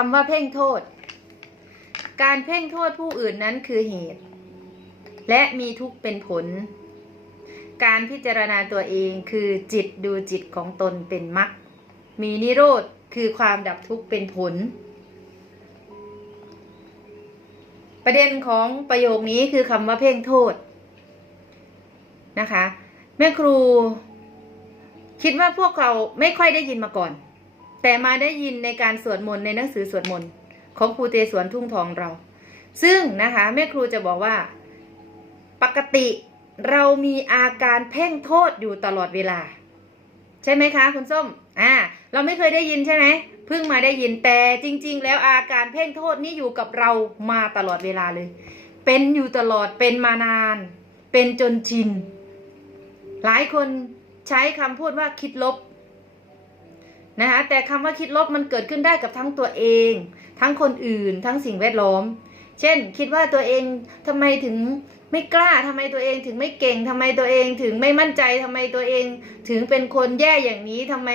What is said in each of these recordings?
คำว่าเพ่งโทษ การเพ่งโทษผู้อื่นนั้นคือเหตุ และมีทุกเป็นผล การพิจารณาตัวเองคือจิตดูจิตของตนเป็นมรรคมีนิโรธคือความดับทุกข์เป็นผล ประเด็นของประโยคนี้คือคำว่าเพ่งโทษนะคะ แม่ครูคิดว่าพวกเราไม่ค่อยได้ยินมาก่อน แต่มาได้ยินในการสวดมนต์ในหนังสือสวดมนต์ของครูเตสวนทุ่งทองเรา ซึ่งนะคะแม่ครูจะบอกว่า ปกติเรามีอาการเพ่งโทษอยู่ตลอดเวลา ใช่ไหมคะ คุณส้มอ่าเราไม่เคยได้ยินใช่ไหมเพิ่งมาได้ยินแต่จริง ๆ แล้วอาการเพ่งโทษนี่อยู่กับเรามาตลอดเวลาเลย เป็นอยู่ตลอดเป็นมานาน เป็นจนชิน หลายคนใช้คำพูดว่าคิดลบ นะคะแต่คำว่าคิดลบมันเกิดขึ้นได้กับทั้งตัวเอง ทั้งคนอื่น ทั้งสิ่งแวดล้อม เช่น คิดว่าตัวเองทำไมถึงไม่กล้าทำไมตัวเองถึงไม่เก่งทำไมตัวเองถึงไม่มั่นใจทำไมตัวเองถึงเป็นคนแย่อย่างนี้ทำไม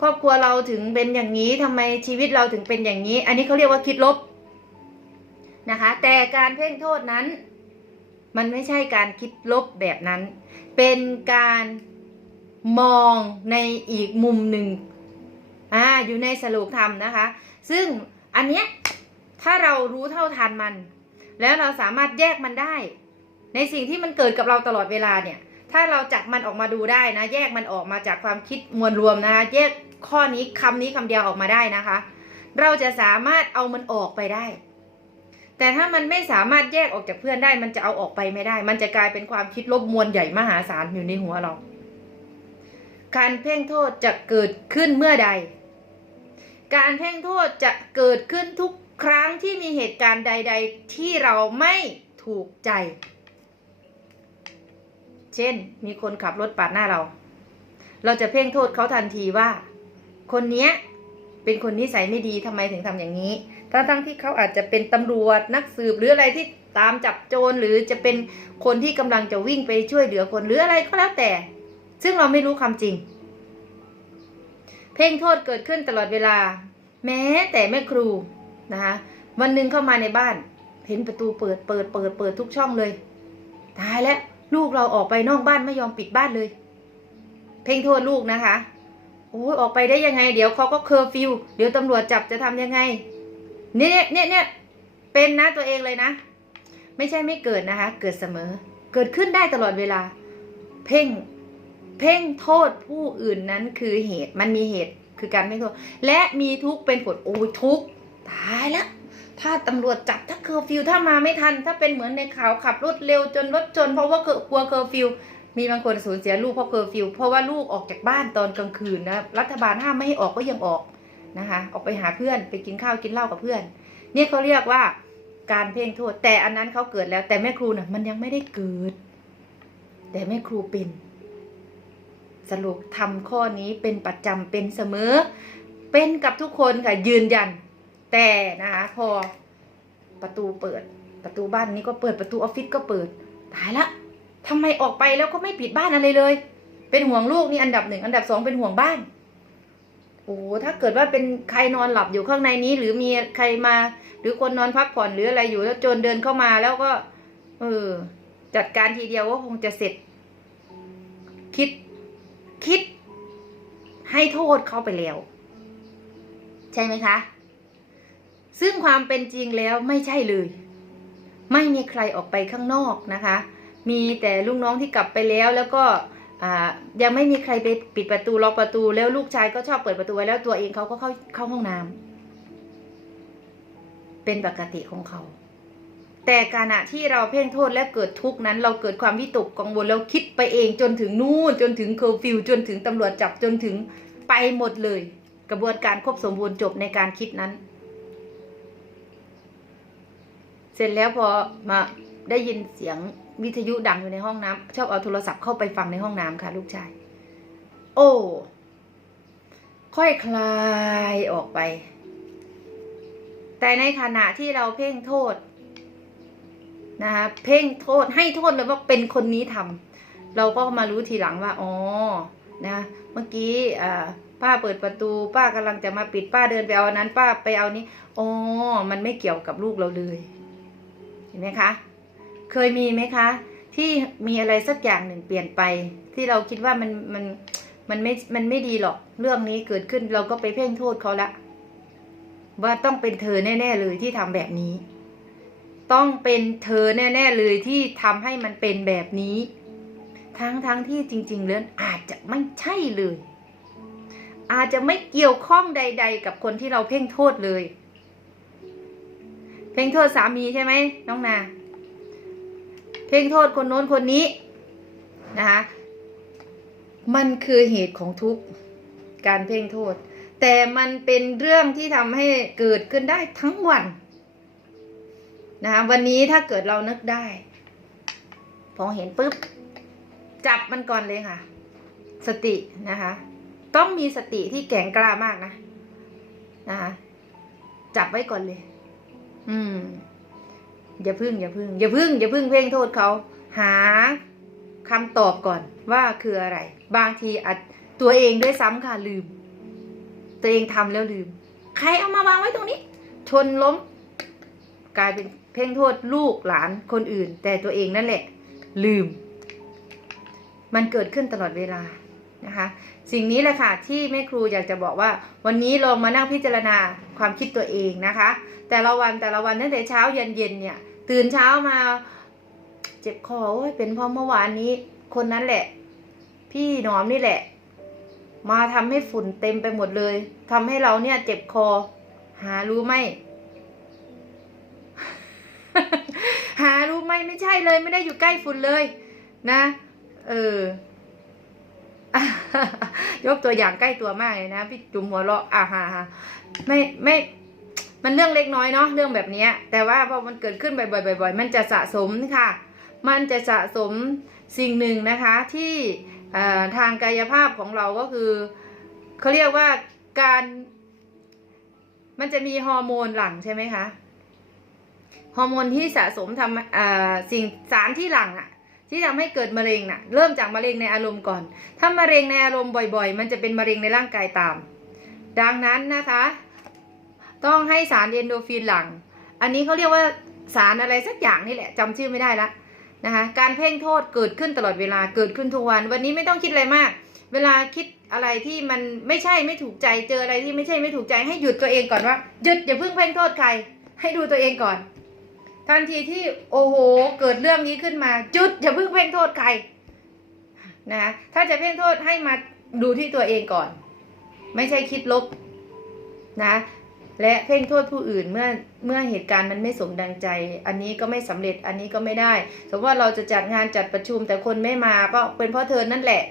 ครอบครัวเราถึงเป็นอย่างนี้ทำไมชีวิตเราถึงเป็นอย่างนี้ อันนี้เขาเรียกว่าคิดลบนะคะ แต่การเพ่งโทษนั้น มันไม่ใช่การคิดลบแบบนั้น เป็นการมองในอีกมุมหนึ่ง อ่าอยู่ในสรุปธรรมนะคะ ซึ่งอันเนี้ยถ้าเรารู้เท่าทันมัน แล้วเราสามารถแยกมันได้ ในสิ่งที่มันเกิดกับเราตลอดเวลาเนี่ย ถ้าเราจับมันออกมาดูได้นะ แยกมันออกมาจากความคิดมวลรวมนะคะแยกข้อนี้คำนี้คำเดียวออกมาได้นะคะ เราจะสามารถเอามันออกไปได้ แต่ถ้ามันไม่สามารถแยกออกจากเพื่อนได้ มันจะเอาออกไปไม่ได้ มันจะกลายเป็นความคิดลบมวลใหญ่มหาศาลอยู่ในหัวเราการเพ่งโทษจะเกิดขึ้นเมื่อใด การเพ่งโทษจะเกิดขึ้นทุกครั้งที่มีเหตุการณ์ใด ๆ ที่เราไม่ถูกใจ เช่น มีคนขับรถปาดหน้าเรา เราจะเพ่งโทษเขาทันทีว่า คนเนี้ยเป็นคนนิสัยไม่ดีทำไมถึงทำอย่างนี้ทั้งที่เขาอาจจะเป็นตำรวจนักสืบหรืออะไรที่ตามจับโจรหรือจะเป็นคนที่กำลังจะวิ่งไปช่วยเหลือคนหรืออะไรก็แล้วแต่ ซึ่งเราไม่รู้ความจริง เพ่งโทษเกิดขึ้นตลอดเวลา แม้แต่แม่ครูนะคะวันหนึ่งเข้ามาในบ้าน เห็นประตูเปิดเปิดเปิดเปิดทุกช่องเลย ตายแล้วลูกเราออกไปนอกบ้านไม่ยอมปิดบ้านเลย เพ่งโทษลูกนะคะโอ้ยออกไปได้ยังไง เดี๋ยวเขาก็เคอร์ฟิวเดี๋ยวตำรวจจับจะทำยังไงเนี่ยเนี่ยเนี่ยเป็นนะตัวเองเลยนะ ไม่ใช่ไม่เกิดนะคะ เกิดเสมอ เกิดขึ้นได้ตลอดเวลา เพ่ง เพ่งโทษผู้อื่นนั้นคือเหตุมันมีเหตุคือการเพ่งโทษ และมีทุกเป็นผลโอ้ยทุกตายแล้วถ้าตำรวจจับถ้าเคอร์ฟิวถ้ามาไม่ทัน ถ้าเป็นเหมือนในข่าวขับรถเร็วจนรถชนเพราะว่ากลัวเคอร์ฟิวมีบางคนสูญเสียลูกเพราะเคอร์ฟิวเพราะว่าลูกออกจากบ้านตอนกลางคืนนะรัฐบาลห้ามไม่ให้ออกก็ยังออกนะคะออกไปหาเพื่อนไปกินข้าวกินเหล้ากับเพื่อน เนี่ยเขาเรียกว่าการเพ่งโทษ แต่อันนั้นเขาเกิดแล้ว แต่แม่ครูน่ะมันยังไม่ได้เกิด แต่แม่ครูเป็น สรุปทำข้อนี้เป็นประจำเป็นเสมอ เป็นกับทุกคนค่ะยืนยัน แต่นะคะพอประตูเปิด ประตูบ้านนี้ก็เปิดประตูออฟฟิศก็เปิดตายละทำไมออกไปแล้วก็ไม่ปิดบ้านอะไรเลย เป็นห่วงลูกนี่อันดับหนึ่งอันดับสองเป็นห่วงบ้านโอ้ถ้าเกิดว่าเป็นใครนอนหลับอยู่ข้างในนี้ หรือมีใครมา หรือคนนอนพักผ่อนหรืออะไรอยู่แล้วโจรเดินเข้ามาแล้วก็ เออ จัดการทีเดียวก็คงจะเสร็จ คิด คิดให้โทษเขาไปแล้ว ใช่ไหมคะ ซึ่งความเป็นจริงแล้วไม่ใช่เลย ไม่มีใครออกไปข้างนอกนะคะ มีแต่ลูกน้องที่กลับไปแล้วแล้วก็ยังไม่มีใครไปปิดประตูล็อกประตูแล้วลูกชายก็ชอบเปิดประตูไว้แล้วตัวเองเขาก็เข้าเข้าห้องน้ำเป็นปกติของเขา แต่ขณะที่เราเพ่งโทษและเกิดทุกข์นั้น เราเกิดความวิตกกังวลเราคิดไปเองจนถึงนู่น จนถึงเคอร์ฟิวจนถึงตำรวจจับจนถึงไปหมดเลย กระบวนการครบสมบูรณ์จบในการคิดนั้น เสร็จแล้วพอมาได้ยินเสียงวิทยุดังอยู่ในห้องน้ำชอบเอาโทรศัพท์เข้าไปฟังในห้องน้ำค่ะ ลูกชาย โอ้ค่อยคลายออกไป แต่ในขณะที่เราเพ่งโทษ นะคะเพ่งโทษให้โทษเลยว่าเป็นคนนี้ทำเราก็มารู้ทีหลังว่าอ๋อนะเมื่อกี้อ่าป้าเปิดประตู ป้ากำลังจะมาปิดป้าเดินไปเอานนั้น ป้าไปเอานี้อ๋อมันไม่เกี่ยวกับลูกเราเลยเห็นไหมคะ เคยมีไหมคะ ที่มีอะไรสักอย่างหนึ่งเปลี่ยนไป ที่เราคิดว่ามันมันมันไม่มันไม่ดีหรอกเรื่องนี้เกิดขึ้นเราก็ไปเพ่งโทษเขาละว่าต้องเป็นเธอแน่ ๆ เลยที่ทำแบบนี้ ต้องเป็นเธอแน่ ๆ เลยที่ทำให้มันเป็นแบบนี้ ทั้งทั้งที่จริง ๆ แล้วอาจจะไม่ใช่เลย อาจจะไม่เกี่ยวข้องใด ๆ กับคนที่เราเพ่งโทษเลย เพ่งโทษสามีใช่ไหมน้องนา เพ่งโทษคนโน้นคนนี้นะคะมันคือเหตุของทุกข์การเพ่งโทษ แต่มันเป็นเรื่องที่ทำให้เกิดขึ้นได้ทั้งวัน นะคะวันนี้ถ้าเกิดเรานึกได้ พอเห็นปุ๊บ จับมันก่อนเลยค่ะ สตินะคะ ต้องมีสติที่แข็งกล้ามากนะนะคะจับไว้ก่อนเลย อืม อย่าพึ่งอย่าพึ่งอย่าพึ่งอย่าพึ่งเพ่งโทษเขา หาคำตอบก่อนว่าคืออะไร บางทีอาจตัวเองด้วยซ้ำค่ะลืม ตัวเองทำแล้วลืม ใครเอามาวางไว้ตรงนี้ ชนล้ม กลายเป็น เพ่งโทษลูกหลานคนอื่น แต่ตัวเองนั่นแหละ ลืม มันเกิดขึ้นตลอดเวลานะคะ สิ่งนี้แหละค่ะที่แม่ครูอยากจะบอกว่า วันนี้ลองมานั่งพิจารณาความคิดตัวเองนะคะ แต่ละวันแต่ละวันตั้งแต่เช้าเย็นเย็นเนี่ย ตื่นเช้ามา เจ็บคอโอ้ยเป็นเพราะเมื่อวานนี้ คนนั้นแหละ พี่หนอมนี่แหละ มาทำให้ฝุ่นเต็มไปหมดเลยทำให้เราเนี่ยเจ็บคอ หารู้ไหม หารู้ไหมไม่ใช่เลย ไม่ได้อยู่ใกล้ฝุ่นเลย นะ เออยกตัวอย่างใกล้ตัวมากเลยนะพี่จุ๋มหัวเราะอ่าฮะฮะไม่ไม่มันเรื่องเล็กน้อยเนาะเรื่องแบบนี้แต่ว่าพอมันเกิดขึ้นบ่อยๆบ่อยๆมันจะสะสมค่ะ มันจะสะสมสิ่งหนึ่งนะคะที่ทางกายภาพของเราก็คือเขาเรียกว่าการ มันจะมีฮอร์โมนหลั่งใช่ไหมคะ ฮอร์โมนที่สะสมทำสิ่งสารที่หลั่งอะที่ทำให้เกิดมะเร็งน่ะ เริ่มจากมะเร็งในอารมณ์ก่อน ถ้ามะเร็งในอารมณ์บ่อย ๆ มันจะเป็นมะเร็งในร่างกายตาม ดังนั้นนะคะ ต้องให้สารเอนโดฟินหลัง อันนี้เขาเรียกว่าสารอะไรสักอย่างนี่แหละจำชื่อไม่ได้ละนะคะ การเพ่งโทษเกิดขึ้นตลอดเวลาเกิดขึ้นทุกวัน วันนี้ไม่ต้องคิดอะไรมาก เวลาคิดอะไรที่มันไม่ใช่ไม่ถูกใจเจออะไรที่ไม่ใช่ไม่ถูกใจให้หยุดตัวเองก่อนว่าหยุดอย่าเพิ่งเพ่งโทษใคร ให้ดูตัวเองก่อน ทันทีที่โอ้โหเกิดเรื่องนี้ขึ้นมา จุดอย่าเพิ่งเพ่งโทษใครนะถ้าจะเพ่งโทษให้มาดูที่ตัวเองก่อน ไม่ใช่คิดลบนะ และเพ่งโทษผู้อื่นเมื่อเมื่อเหตุการณ์มันไม่สมดังใจ อันนี้ก็ไม่สำเร็จอันนี้ก็ไม่ได้ สมมติว่าเราจะจัดงานจัดประชุมแต่คนไม่มาก็เป็นเพราะเธอนั่นแหละ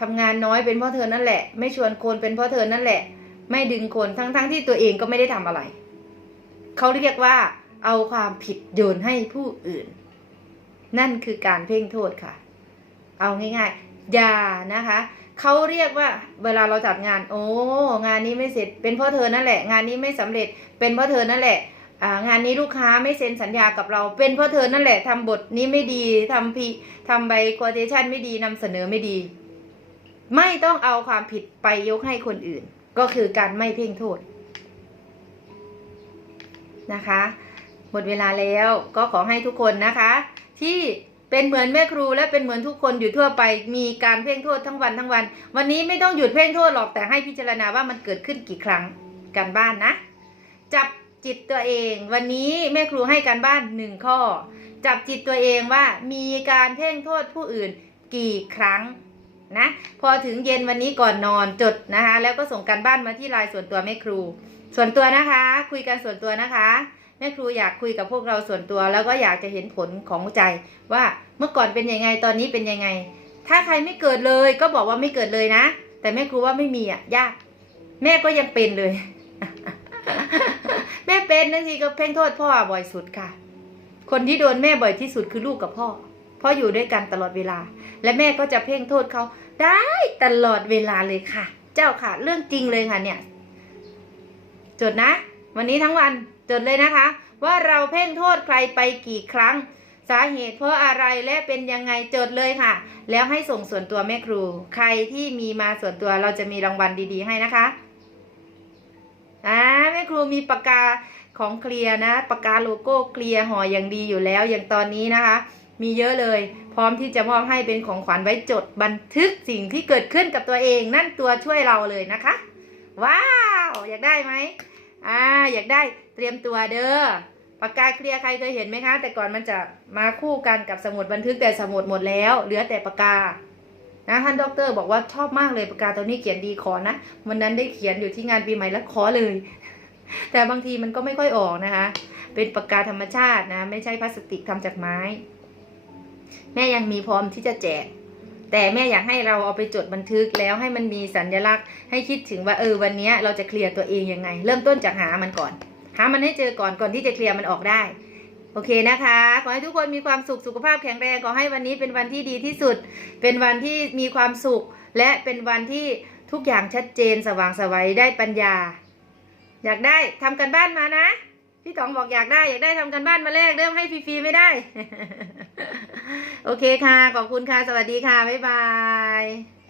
ทำงานน้อยเป็นเพราะเธอนั่นแหละ ไม่ชวนคนเป็นเพราะเธอนั่นแหละ ไม่ดึงคนทั้งๆทที่ตัวเองก็ไม่ได้ทำอะไรเขาเรียกว่า เอาความผิดโยนให้ผู้อื่น นั่นคือการเพ่งโทษค่ะ เอาง่ายๆ อย่านะคะเขาเรียกว่าเวลาเราจัดงาน โอ้ งานนี้ไม่เสร็จ เป็นเพราะเธอนั่นแหละ งานนี้ไม่สำเร็จ เป็นเพราะเธอนั่นแหละงานนี้ลูกค้าไม่เซ็นสัญญากับเรา เป็นเพราะเธอนั่นแหละทำบทนี้ไม่ดีทำพีทำใบควอเทชันไม่ดีนำเสนอไม่ดี ไม่ต้องเอาความผิดไปยกให้คนอื่น ก็คือการไม่เพ่งโทษนะคะ หมดเวลาแล้วก็ขอให้ทุกคนนะคะ ที่เป็นเหมือนแม่ครูและเป็นเหมือนทุกคนอยู่ทั่วไปมีการเพ่งโทษทั้งวันทั้งวัน วันนี้ไม่ต้องหยุดเพ่งโทษหรอกแต่ให้พิจารณาว่ามันเกิดขึ้นกี่ครั้งการบ้านนะ จับจิตตัวเอง วันนี้แม่ครูให้การบ้านหนึ่งข้อ จับจิตตัวเองว่ามีการเพ่งโทษผู้อื่นกี่ครั้งนะพอถึงเย็นวันนี้ก่อนนอนจดนะคะ แล้วก็ส่งการบ้านมาที่ไลน์ส่วนตัวแม่ครู ส่วนตัวนะคะ คุยกันส่วนตัวนะคะ ม่ครูอยากคุยกับพวกเราส่วนตัว แล้วก็อยากจะเห็นผลของใจ ว่าเมื่อก่อนเป็นยังไงตอนนี้เป็นยังไง ถ้าใครไม่เกิดเลยก็บอกว่าไม่เกิดเลยนะ แต่แม่ครูว่าไม่มีอะยาก แม่ก็ยังเป็นเลย แม่เป็นนั่นทีก็เพ่งโทษพ่อบ่อยสุดค่ะ คนที่โดนแม่บ่อยที่สุดคือลูกกับพ่อพ่ออยู่ด้วยกันตลอดเวลา และแม่ก็จะเพ่งโทษเขาได้ตลอดเวลาเลยค่ะ เจ้าค่ะ เรื่องจริงเลยค่ะเนี่ยจดนะ วันนี้ทั้งวัน จดเลยนะคะ ว่าเราเพ่งโทษใครไปกี่ครั้ง สาเหตุเพราะอะไรและเป็นยังไงจดเลยค่ะ แล้วให้ส่งส่วนตัวแม่ครู ใครที่มีมาส่วนตัวเราจะมีรางวัลดีๆให้นะคะอ่าแม่ครูมีปากกาของเคลียร์นะปากกาโลโก้เคลียร์ห่ออย่างดีอยู่แล้วอย่างตอนนี้นะคะ มีเยอะเลย พร้อมที่จะมอบให้เป็นของขวัญไว้จดบันทึกสิ่งที่เกิดขึ้นกับตัวเอง นั่นตัวช่วยเราเลยนะคะ ว้าว อยากได้ไหม อ่าอยากได้เตรียมตัวเด้อปากกาเคลียร์ใครเคยเห็นไหมคะ แต่ก่อนมันจะมาคู่กันกับสมุดบันทึกแต่สมุดหมดแล้ว เหลือแต่ปากกานะท่านด็อกเตอร์บอกว่าชอบมากเลยปากกาตัวนี้เขียนดีขอนะวันนั้นได้เขียนอยู่ที่งานปีใหม่แล้วขอเลย แต่บางทีมันก็ไม่ค่อยออกนะคะ เป็นปากกาธรรมชาตินะ ไม่ใช่พลาสติกทำจากไม้ แม่ยังมีพร้อมที่จะแจก แต่แม่อยากให้เราเอาไปจดบันทึกแล้วให้มันมีสัญลักษณ์ ให้คิดถึงว่าเออวันนี้เราจะเคลียร์ตัวเองยังไง เริ่มต้นจากหามันก่อน หามันให้เจอก่อนก่อนที่จะเคลียร์มันออกได้ โอเคนะคะ ขอให้ทุกคนมีความสุขสุขภาพแข็งแรงขอให้วันนี้เป็นวันที่ดีที่สุด เป็นวันที่มีความสุข และเป็นวันที่ทุกอย่างชัดเจนสว่างไสวัยได้ปัญญา อยากได้ทำกันบ้านมานะ พี่ต๋องบอกอยากได้อยากได้ทำกันบ้านมาแลกเริ่มให้ฟรีๆไม่ได้ โอเคค่ะ ขอบคุณค่ะ สวัสดีค่ะ บ๊ายบาย